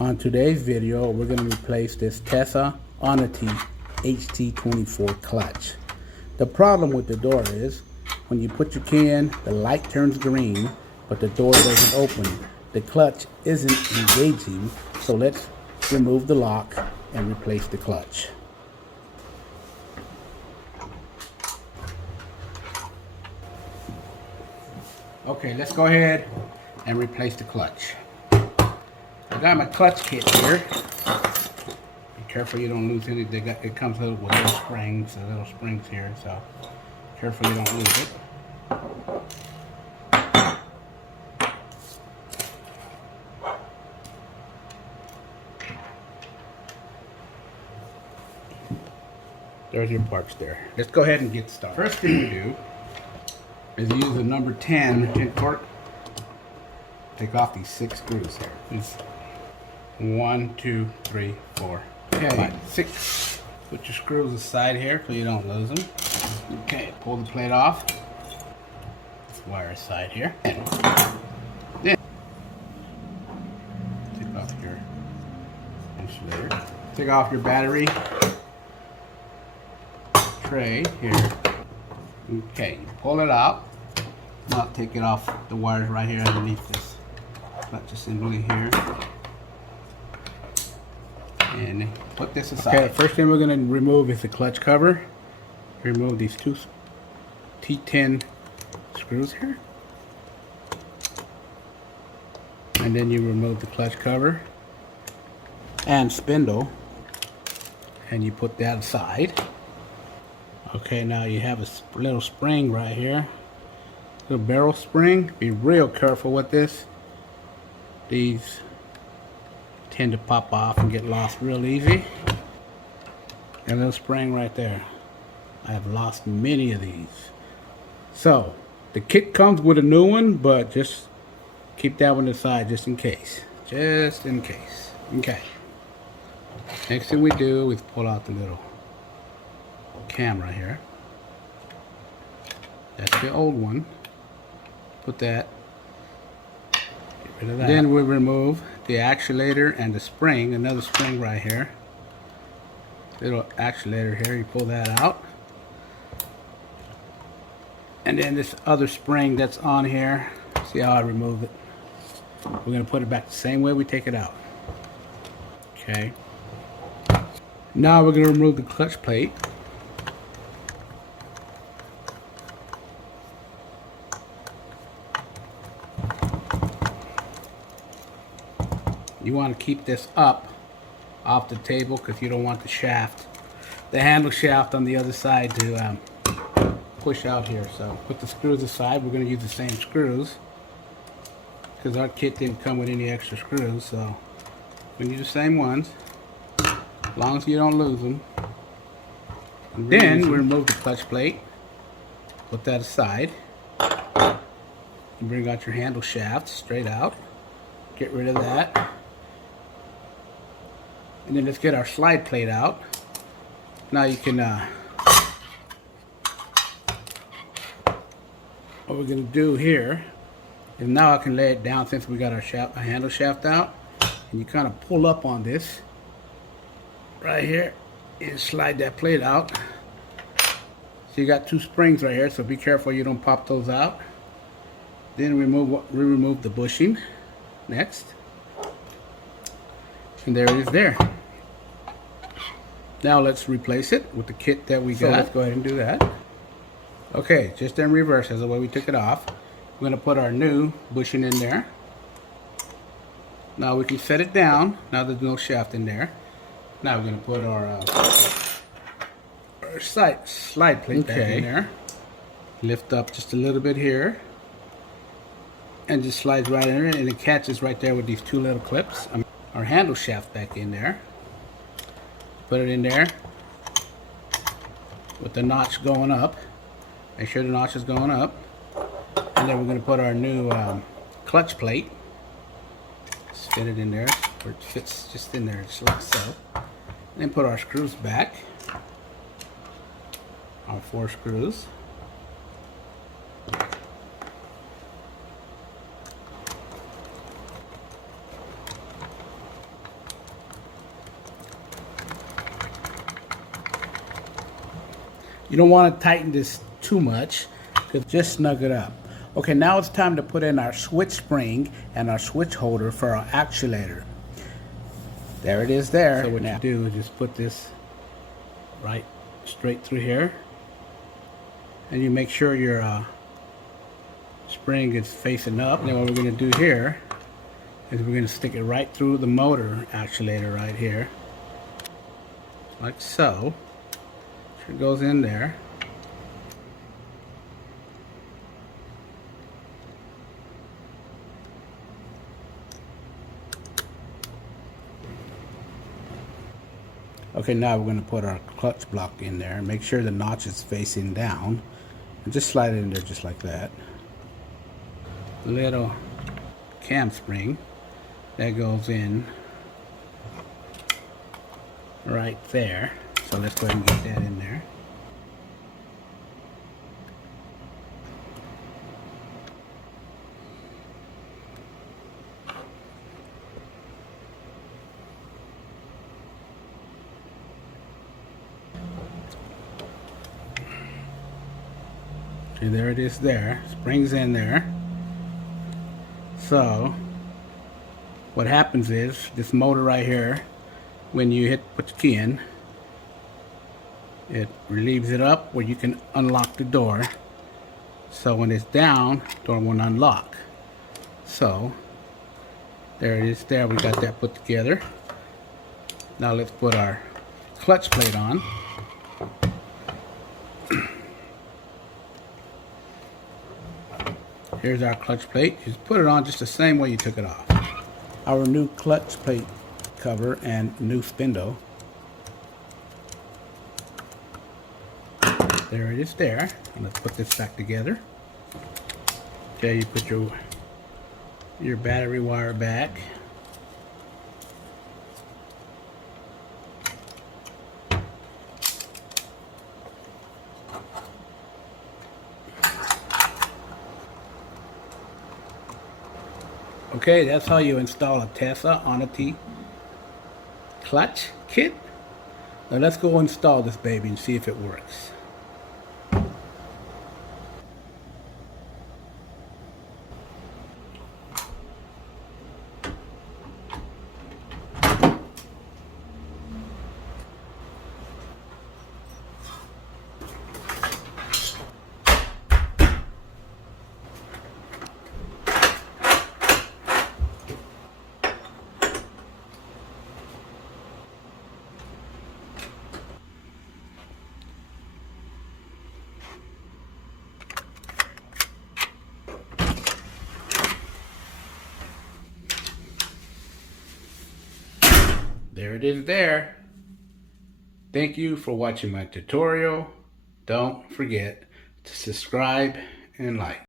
On today's video, we're going to replace this Tesa Onity HT24 clutch. The problem with the door is, when you put your key in, the light turns green, but the door doesn't open. The clutch isn't engaging, so let's remove the lock and replace the clutch. Okay, let's go ahead and replace the clutch. I got my clutch kit here. Be careful you don't lose any. It comes with little springs, here, so careful you don't lose it. There's your parts there. Let's go ahead and get started. First thing we do is use the number 10 torque. Take off these 6 screws here. These 1, 2, 3, 4, 5, 6. Put your screws aside here so you don't lose them. Okay, pull the plate off. This wire aside here. Then take off your insulator. Take off your battery tray here. Okay, pull it out. Now take it off the wires right here underneath this clutch assembly here. And put this aside. Okay, first thing we're going to remove is the clutch cover. Remove these 2 T10 screws here. And then you remove the clutch cover and spindle. And you put that aside. Okay, now you have a little spring right here. Little barrel spring. Be real careful with this. These tend to pop off and get lost real easy. And a little spring right there. I have lost many of these. So the kit comes with a new one, but just keep that one aside just in case. Just in case. Okay. Next thing we do is pull out the little camera here. That's the old one. Put that. Get rid of that. Then we remove the actuator and the spring, another spring right here. Little actuator here, you pull that out. And then this other spring that's on here, see how I remove it? We're going to put it back the same way we take it out. Okay. Now we're going to remove the clutch plate. You want to keep this up off the table because you don't want the shaft, the handle shaft on the other side to push out here. So put the screws aside. We're going to use the same screws because our kit didn't come with any extra screws. So we use the same ones as long as you don't lose them. And then we remove the clutch plate. Put that aside. You bring out your handle shaft straight out. Get rid of that. And then let's get our slide plate out. Now you can, what we're going to do here is now I can lay it down since we got our handle shaft out. And you kind of pull up on this right here and slide that plate out. So you got 2 springs right here, so be careful you don't pop those out. Then we remove the bushing next. And there it is there. Now let's replace it with the kit that we got. So let's go ahead and do that. Okay, just in reverse as the way we took it off. We're going to put our new bushing in there. Now we can set it down. Now there's no shaft in there. Now we're going to put our slide plate back in there. Lift up just a little bit here. And just slides right in there, and it catches right there with these 2 little clips. Our handle shaft back in there. Put it in there with the notch going up. Make sure the notch is going up. And then we're going to put our new clutch plate. Just fit it in there where it fits just in there, just like so. And then put our screws back. Our 4 screws. You don't want to tighten this too much, just snug it up. Okay, now it's time to put in our switch spring and our switch holder for our actuator. There it is there. So what you do is just put this right straight through here, and you make sure your spring is facing up. And then what we're going to do here is we're going to stick it right through the motor actuator right here, like so. It goes in there. Okay, now we're going to put our clutch block in there. Make sure the notch is facing down, and just slide it in there just like that. Little cam spring that goes in right there. So let's go ahead and get that in there. Okay, there it is there. Springs in there. So what happens is this motor right here, when you put the key in, it relieves it up where you can unlock the door. So when it's down, door won't unlock. So there it is there. We got that put together. Now let's put our clutch plate on. Here's our clutch plate. Just put it on just the same way you took it off. Our new clutch plate cover and new spindle. There it is there. And let's put this back together. Okay, you put your battery wire back. Okay, that's how you install a Tesa Onity clutch kit. Now let's go install this baby and see if it works. There it is there. Thank you for watching my tutorial. Don't forget to subscribe and like.